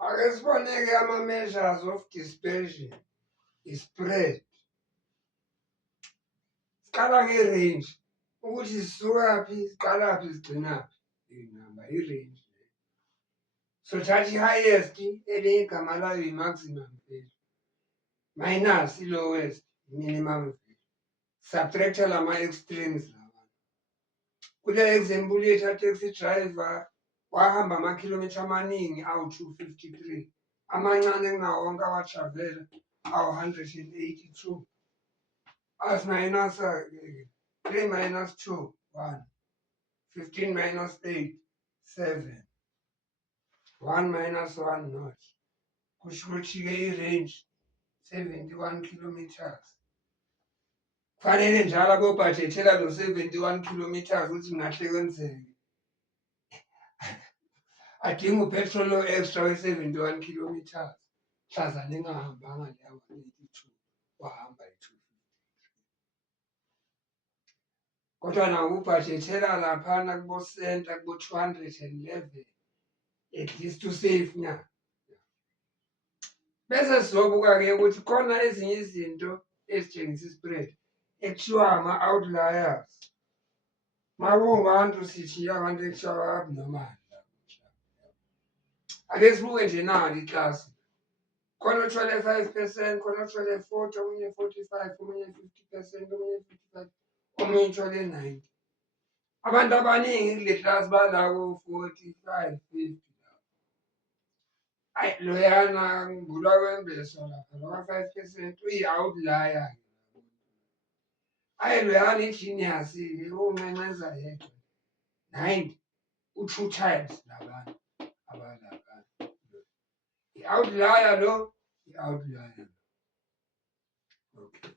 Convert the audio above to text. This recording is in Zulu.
Ake sibone-ke ama-measures of dispersion, i-spread. Siqala nge-range ukuthi sisukaphi, siqalaphi, sigcinaphi. Iy'namba i-range. Sothatha i-highest elinye igama layo i-maximum value minus i-lowest i-minimum value. Subtract-a lama-extremes lawa. Kule example yethu taxi driver wahamba amakhilomitha amaningi awu-253, amancane kunawonke awatravela awu-182. Asimayinasa-ke 3 minus 2 1, 15 minus 8 7, 1 minus 1 0. Kusho ukuthi-ke i-range 71 kilometers. Kufanele njalo abobhajethela lo 71 kilometers ukuthi kungahle kwenzeke. Adinga upetrol extra we-71 kilometers. Mhlazane engahambanga leya 182 wahamba i-2. Kodwa nawo ubhajethela laphana kubo-center kubo-211 at least usafe nya. Bese sizobuka-ke ukuthi khona ezinye izinto ezitshengisa i-spread ekuthiwa ama-outliers. Makuwubantu sithi abantu ekuthiwa abnormal. Ake sibuke nje nali iklasi. Khona othole 5%, khona othole 40, omunye 45, omunye 50%, omunye 55, omunye uthole 90. Abantu abaningi kule class balawo 45, 50. Ayi loyana ngibulwa kwembeso lapha loka 5% uyi-outlier. Ayi loyana i-genius-ke unqenqeza yedwa 90 u-2 times labantu abalapha. I-outlier lo, i-outlier. Okay.